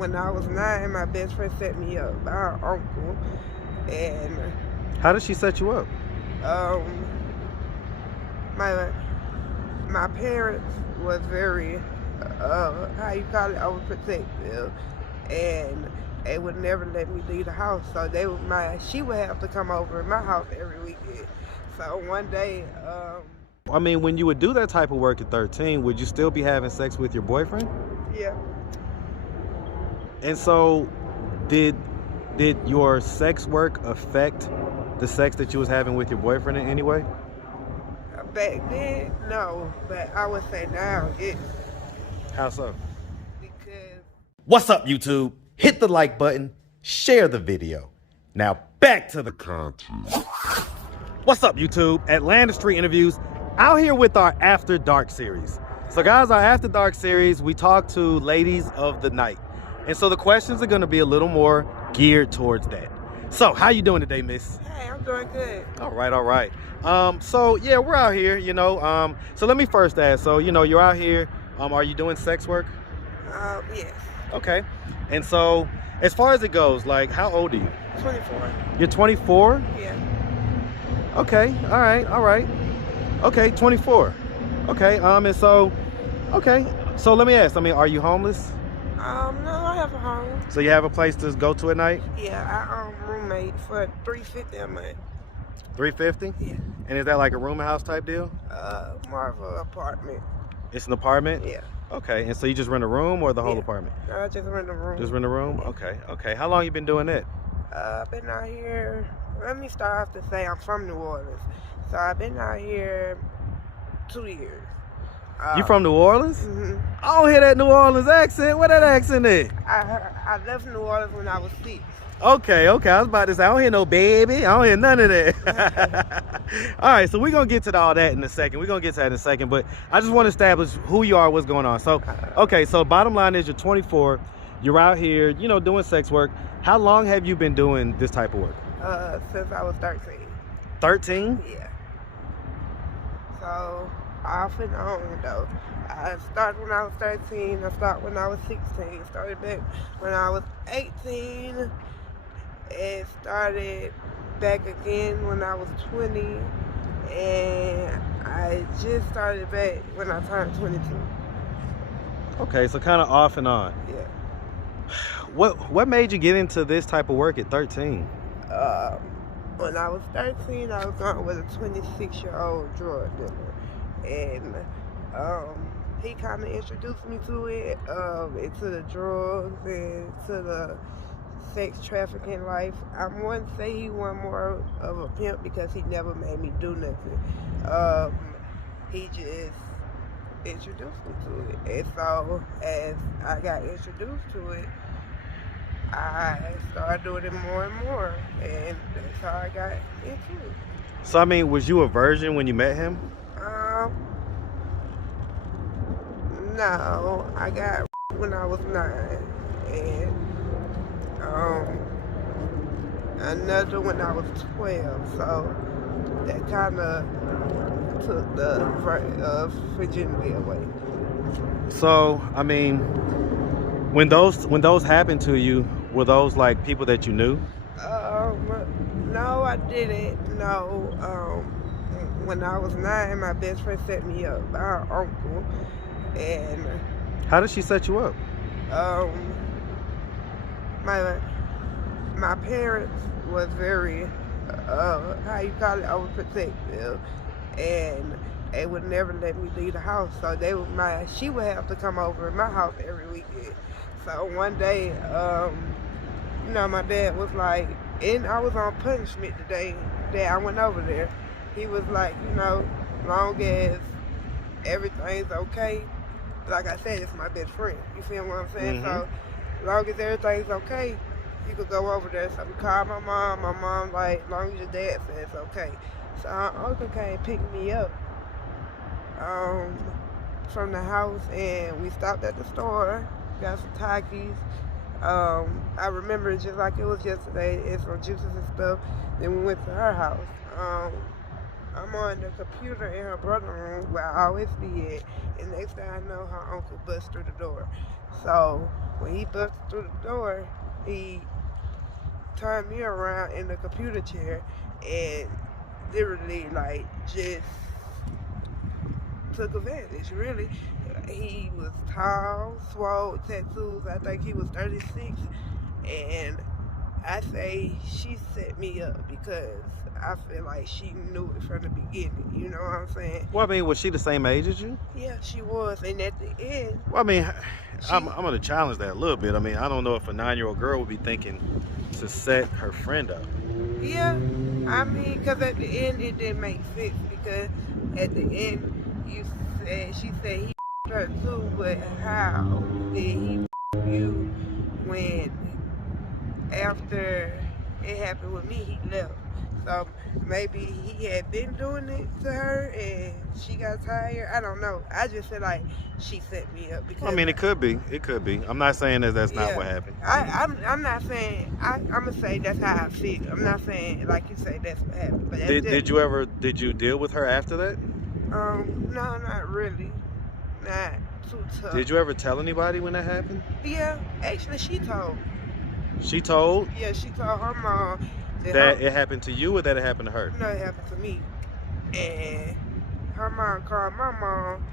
when I was 9, my best friend set me up by her uncle, and How did she set you up? um, my parents was very how you call it, overprotective, and they would never let me leave the house. So she would have to come over in my house every weekend. So one day, I mean, when you would do that type of work at 13, would you still be having sex with your boyfriend? yeah, And so, did your sex work affect the sex that you was having with your boyfriend in any way? back then, no, but I would say now, yes, How so? because What's up, YouTube? Hit the like button, share the video. Now back to the content. What's up, YouTube? Atlanta Street Interviews, out here with our After Dark series. So guys, our After Dark series, we talk to ladies of the night. And so the questions are gonna be a little more geared towards that. So, how you doing today, miss? hey, I'm doing good. All right, all right. So yeah, we're out here, you know. So let me first ask, so, you know, you're out here, are you doing sex work? Yes, Okay. And so, as far as it goes, like, how old are you? 24. You're 24? Yeah. Okay, all right, all right. Okay, 24. Okay, and so, okay. So let me ask, I mean, are you homeless? No, I have a home. So you have a place to go to at night? Yeah, I roommate for $350 a month. $350? Yeah. And is that like a room and house type deal? More of an apartment. It's an apartment? Yeah. Okay, and so you just rent a room or the whole Yeah. apartment? I just rent a room. Just rent a room? Okay, okay. How long you been doing that? I've been out here. Let me start off to say I'm from New Orleans, so I've been out here 2 years. You from New Orleans? Mm-hmm. I don't hear that New Orleans accent. What that accent is? I left New Orleans when I was 6. Okay, okay. I was about to say, I don't hear no baby. I don't hear none of that. All right, so we're going to get to all that in a second. We're going to get to that in a second, but I just want to establish who you are, what's going on. So, okay, so bottom line is you're 24. You're out here, you know, doing sex work. How long have you been doing this type of work? Since I was 13. 13? Yeah. So, off and on, though. I started when I was 13. I started when I was 16. Started back when I was 18. It started back again when I was 20. And I just started back when I turned 22. Okay, so kind of off and on. Yeah. What made you get into this type of work at 13? When I was 13, I was going with a 26-year-old drug dealer. And he kind of introduced me to it, into the drugs and to the sex trafficking life. I wouldn't say he wasn't more of a pimp because he never made me do nothing. He just introduced me to it. And so as I got introduced to it, I started doing it more and more. And that's how I got into it. So, I mean, was you a virgin when you met him? No, I got when I was 9, and another when I was 12. So that kind of took the virginity away. So, I mean, when those happened to you, were those like people that you knew? No, I didn't. No. When I was 9, my best friend set me up by her uncle, and How did she set you up? my parents was very how you call it, overprotective, and they would never let me leave the house. So she would have to come over in my house every weekend. So one day, you know, my dad was like, and I was on punishment the day that I went over there. He was like, you know, long as everything's okay, like I said, it's my best friend. You feel what I'm saying? So long as everything's okay, you could go over there. So we called my mom. My mom like, long as your dad says it's okay. So our uncle came pick me up from the house, and we stopped at the store, got some Takis. I remember it just like it was yesterday. It's some juices and stuff. Then we went to her house. I'm on the computer in her brother's room where I always be at, and next thing I know, her uncle busts through the door. So when he busted through the door, he turned me around in the computer chair and literally like just took advantage. Really, he was tall, swole, tattoos. I think he was 36, and I say she set me up because I feel like she knew it from the beginning. You know what I'm saying? Well, I mean, was she the same age as you? Yeah, she was, and at the end, Well, I mean, she, I'm going to challenge that a little bit. I mean, I don't know if a 9-year-old girl would be thinking to set her friend up. yeah, I mean, because at the end it didn't make sense because at the end she said he her too, but how did he you when after it happened with me he left? So maybe he had been doing it to her and she got tired. I don't know. I just feel like she set me up because I mean, it could be. It could be. I'm not saying that that's not what happened. I'm not saying I'm gonna say that's how I feel. I'm not saying like you say that's what happened. But Did you deal with her after that? No, not really. Not too tough. Did you ever tell anybody when that happened? Yeah, actually she told. She told Yeah, she told her mom that it happened to you or that it happened to her? No, it happened to me. And her mom called my mom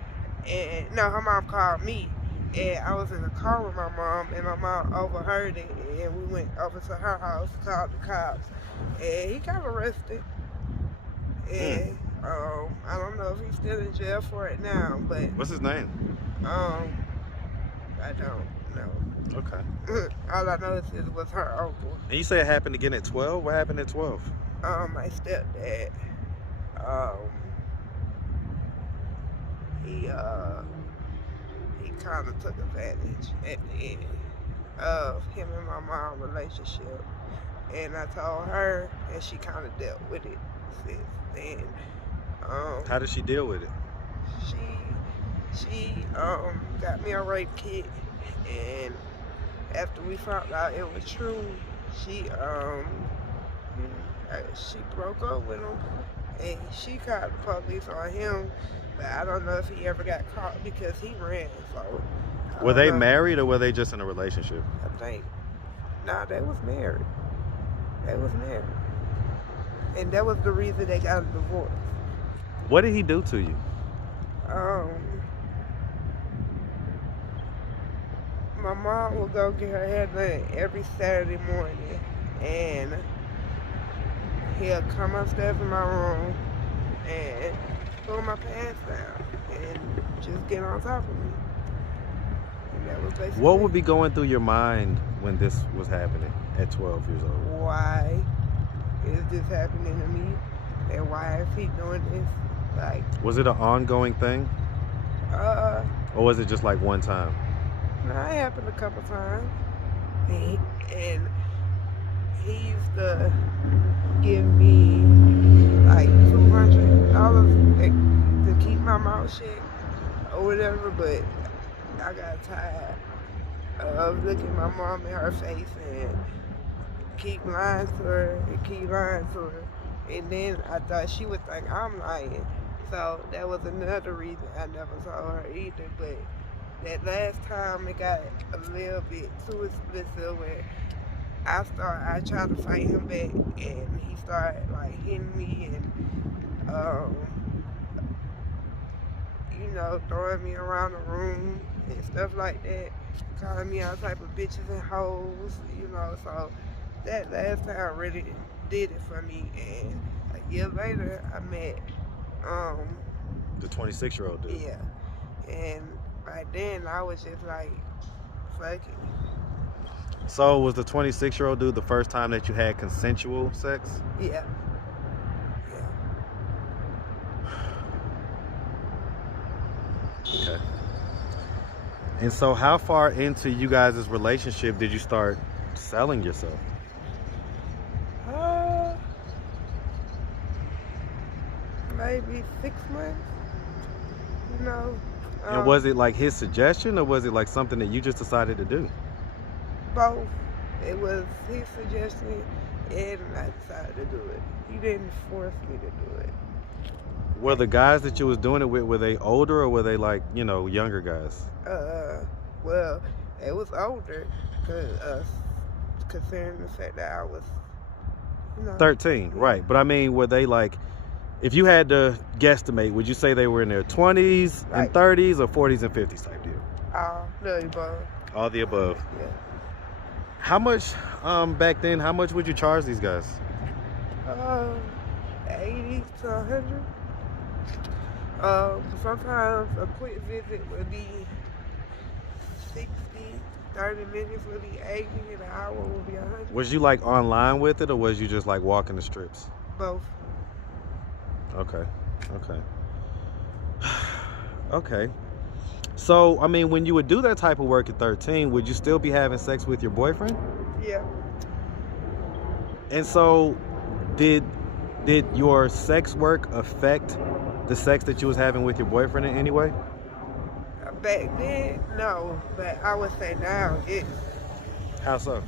and no, her mom called me. And I was in the car with my mom, and my mom overheard it, and we went over to her house, called the cops, and he got arrested. And I don't know if he's still in jail for it now, but What's his name? I don't know. Okay. All I know is it was her uncle. And you say it happened again at 12? What happened at 12? My stepdad. He kind of took advantage at the end of him and my mom's relationship, and I told her, and she kind of dealt with it since then. How did she deal with it? She got me a rape kit, and after we found out it was true, she broke up with him, and she called the police on him. But I don't know if he ever got caught because he ran. So Were they married or were they just in a relationship? I think they was married. They was married, and that was the reason they got a divorce. What did he do to you? My mom would go get her hair done every Saturday morning, and he'll come upstairs in my room and pull my pants down and just get on top of me. And that was basically What would be going through your mind when this was happening at 12 years old? Why is this happening to me? And why is he doing this? Like, was it an ongoing thing? Or was it just like one time? No, it happened a couple times. And he used to give me like $200 to keep my mouth shut or whatever, but I got tired of looking my mom in her face and keep lying to her and keep lying to her. And then I thought she would think I'm lying. So that was another reason I never told her either. But that last time it got a little bit too explicit where I tried to fight him back and he started like hitting me and throwing me around the room and stuff like that, calling me all type of bitches and hoes, so that last time really did it for me. And a year later I met The 26-year-old dude? Yeah. And by then I was just like, fuck it. So was the 26-year-old dude the first time that you had consensual sex? Yeah. Okay. And so how far into you guys' relationship did you start selling yourself? Maybe 6 months. And was it like his suggestion or was it like something that you just decided to do? Both. It was his suggestion and I decided to do it. He didn't force me to do it. Were the guys that you was doing it with, were they older or were they like, younger guys? Well, It was older, considering the fact that I was, 13, yeah, right? But I mean, were they like, if you had to guesstimate, would you say they were in their 20s and like 30s or 40s and 50s type deal? the above. All the above. Yeah. How much back then? How much would you charge these guys? 80 to 100. Sometimes a quick visit would be 60, 30 minutes would be 80, and an hour would be 100. Was you like online with it, or was you just like walking the strips? Both. Okay. Okay. So, I mean, when you would do that type of work at 13, would you still be having sex with your boyfriend? Yeah. And so, did your sex work affect the sex that you was having with your boyfriend in any way? Back then, no, but I would say now it's How so?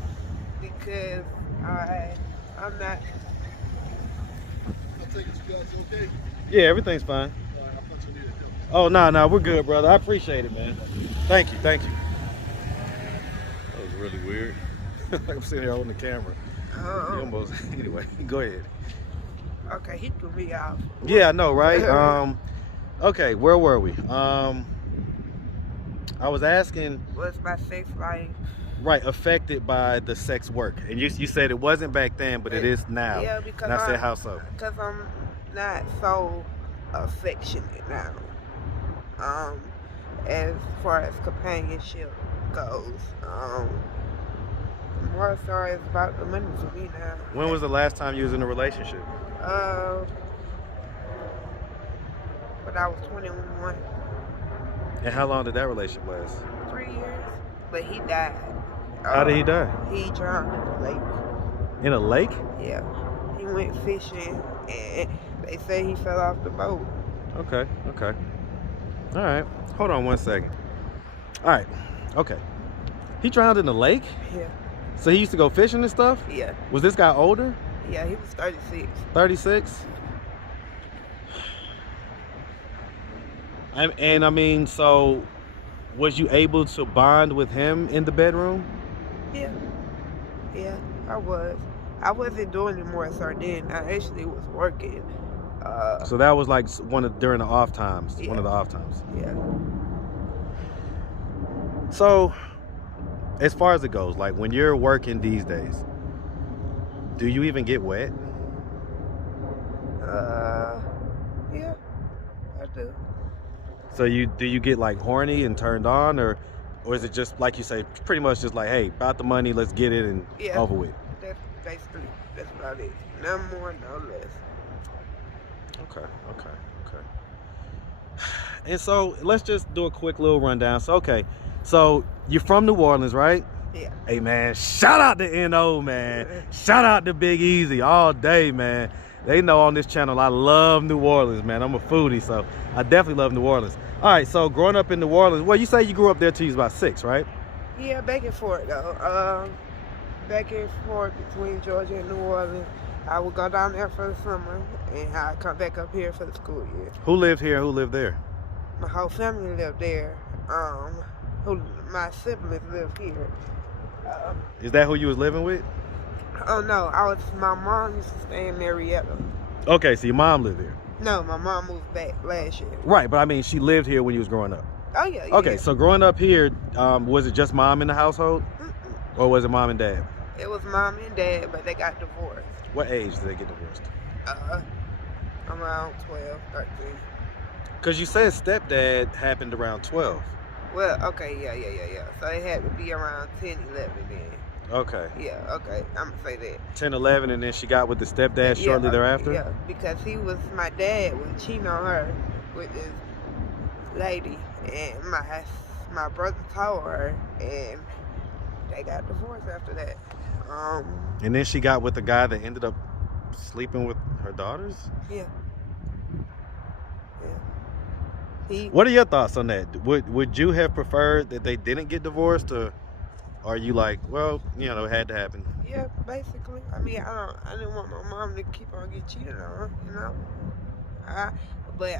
because I'm not. Yeah, everything's fine. Oh, no, we're good, brother. I appreciate it, man. Thank you. That was really weird. Like I'm sitting here holding the camera. You almost, anyway, go ahead. Okay, he threw me off. Yeah, I know, right? Okay, where were we? I was asking, What's my sex life? right, affected by the sex work, and you said it wasn't back then, but it is now. Yeah, because and I said, how so? Because I'm not so affectionate now. As far as companionship goes, more so it's about the money for me now. When was the last time you was in a relationship? When I was 21. And how long did that relationship last? 3 years, but he died. How did he die? He drowned in the lake. In a lake? Yeah, he went fishing, and they say he fell off the boat. Okay. All right. Hold on one second. All right. Okay. He drowned in the lake? Yeah. So he used to go fishing and stuff? Yeah. Was this guy older? Yeah, he was 36. 36? And I mean, so was you able to bond with him in the bedroom? Yeah, I was. I wasn't doing it more so then. I actually was working. So that was like during the off times, Yeah. one of the off times. Yeah. So, as far as it goes, like when you're working these days, do you even get wet? Yeah, I do. So do you get like horny and turned on, or is it just like you say, pretty much just like, hey, about the money, let's get it and over with? That's about it. No more, no less. Okay. And so let's just do a quick little rundown. So you're from New Orleans, right? Yeah. Hey man, shout out to NO, man. Shout out to Big Easy all day, man. They know on this channel I love New Orleans, man. I'm a foodie, so I definitely love New Orleans. All right, so growing up in New Orleans, well, you say you grew up there till you was about 6, right? Yeah, back and forth though. Back and forth between Georgia and New Orleans. I would go down there for the summer, and I'd come back up here for the school year. Who lived here? Who lived there? My whole family lived there. My siblings live here. Is that who you was living with? Oh no, my mom used to stay in Marietta. Okay, so your mom lived there. No, my mom moved back last year. Right, but I mean, she lived here when you was growing up. Oh yeah. Okay, so growing up here, was it just mom in the household? Or was it mom and dad? It was mom and dad, but they got divorced. What age did they get divorced? Around 12, 13. Because you said stepdad happened around 12. Well, okay, yeah. So it had to be around 10, 11 then. Okay. Yeah, okay, I'm gonna say that. 10, 11, and then she got with the stepdad shortly thereafter? Yeah, because my dad was cheating on her with this lady, and my brother told her, and they got divorced after that. And then she got with the guy that ended up sleeping with her daughters? Yeah. What are your thoughts on that? Would you have preferred that they didn't get divorced, or are you like, well, it had to happen? Yeah, basically. I mean, I didn't want my mom to keep on getting cheated on, But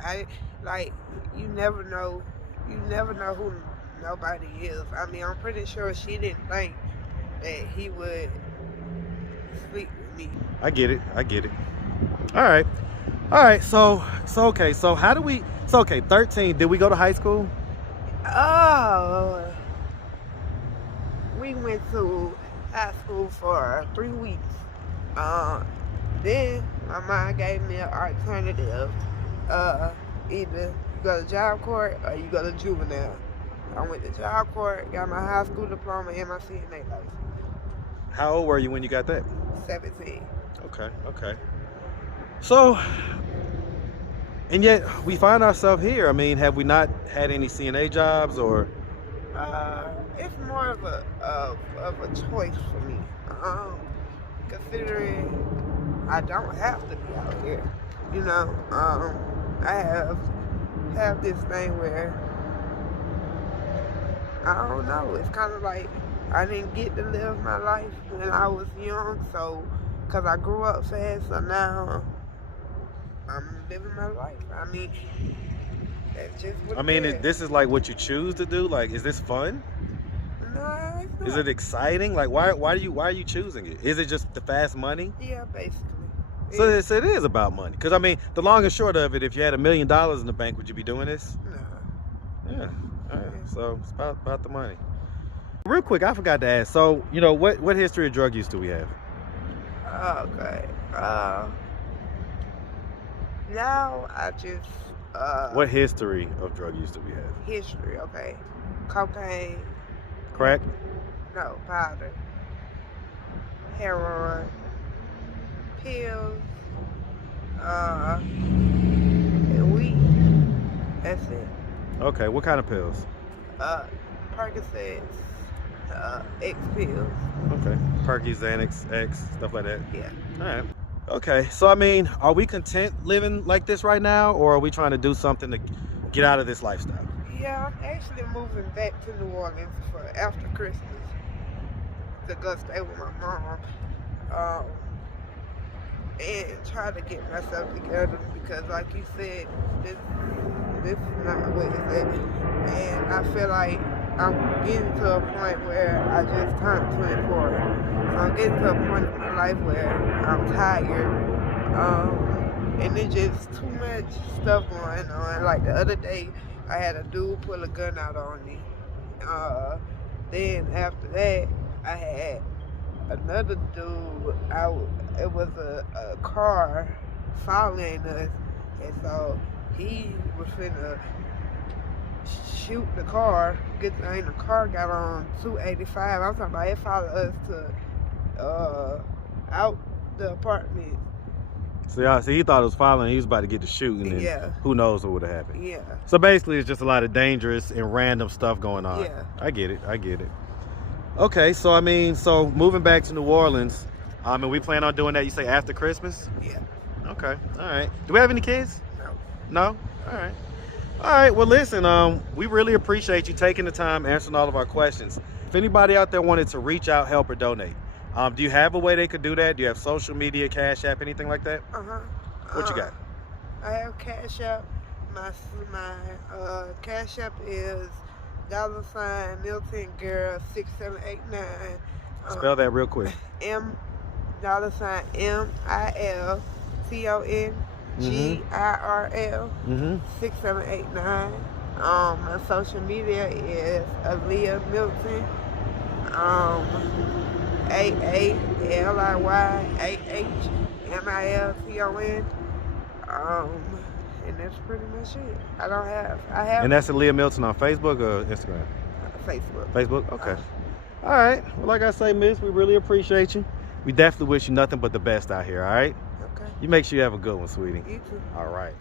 you never know who nobody is. I mean, I'm pretty sure she didn't think that he would sleep with me. I get it. I get it. All right. All right. So okay. So how do we? So okay. 13. Did we go to high school? Oh, we went to high school for 3 weeks. Then my mom gave me an alternative. Either you go to job court or you go to juvenile. I went to job court, got my high school diploma and my CNA license. How old were you when you got that? 17. Okay. Okay. So, and yet we find ourselves here. I mean, have we not had any CNA jobs or? It's more of a choice for me. Considering I don't have to be out here. You know, I have this thing where I don't know. It's kind of like I didn't get to live my life when I was young, so because I grew up fast, so now I'm living my life. I mean, that's just what I mean, it is. this is like what you choose to do. Like, is this fun? No, it's not. Is it exciting? Like, why are you choosing it? Is it just the fast money? Yeah, basically. So it is about money. Because I mean, the long and short of it, if you had $1 million in the bank, would you be doing this? No. Yeah. All right. So it's about the money. Real quick, I forgot to ask. So, you know, what history of drug use do we have? Okay. Now I just What history of drug use do we have? history, okay. Cocaine, Crack? no, powder, heroin, pills, and weed. That's it. Okay. What kind of pills? Percocets, X pills. Okay. Perky, Xanax, X, stuff like that. Yeah. All right. Okay. So, I mean, are we content living like this right now, or are we trying to do something to get out of this lifestyle? Yeah, I'm actually moving back to New Orleans for after Christmas to go stay with my mom. And try to get myself together because, like you said, this is not what it's at. And I feel like I'm getting to a point where I just turned 24. So I'm getting to a point in my life where I'm tired. And it's just too much stuff going on. Like the other day, I had a dude pull a gun out on me. Then after that, I had another dude. It was a car following us, and so he was finna shoot the car. Good thing the car got on 285. I'm talking about it followed us to out the apartment. So he thought it was following. He was about to get the shoot, and then Yeah. who knows what would have happened. Yeah. So basically, it's just a lot of dangerous and random stuff going on. Yeah. I get it. Okay, so I mean, so moving back to New Orleans, and we plan on doing that, you say after Christmas? Yeah. Okay, all right. Do we have any kids? No. No? All right. All right, well, listen, we really appreciate you taking the time, answering all of our questions. If anybody out there wanted to reach out, help, or donate, do you have a way they could do that? Do you have social media, Cash App, anything like that? What you got? I have Cash App. My Cash App is $ Milton Girl 6789. Spell that real quick. $MILTONGIRL 6789. My social media is Aaliyah Milton. AALIYAHMILTON. And that's pretty much it. I have And that's Aaliyah Milton on Facebook or Instagram? Facebook. Facebook? Okay. All right. Well, like I say, miss, we really appreciate you. We definitely wish you nothing but the best out here, all right? Okay. You make sure you have a good one, sweetie. You too. All right.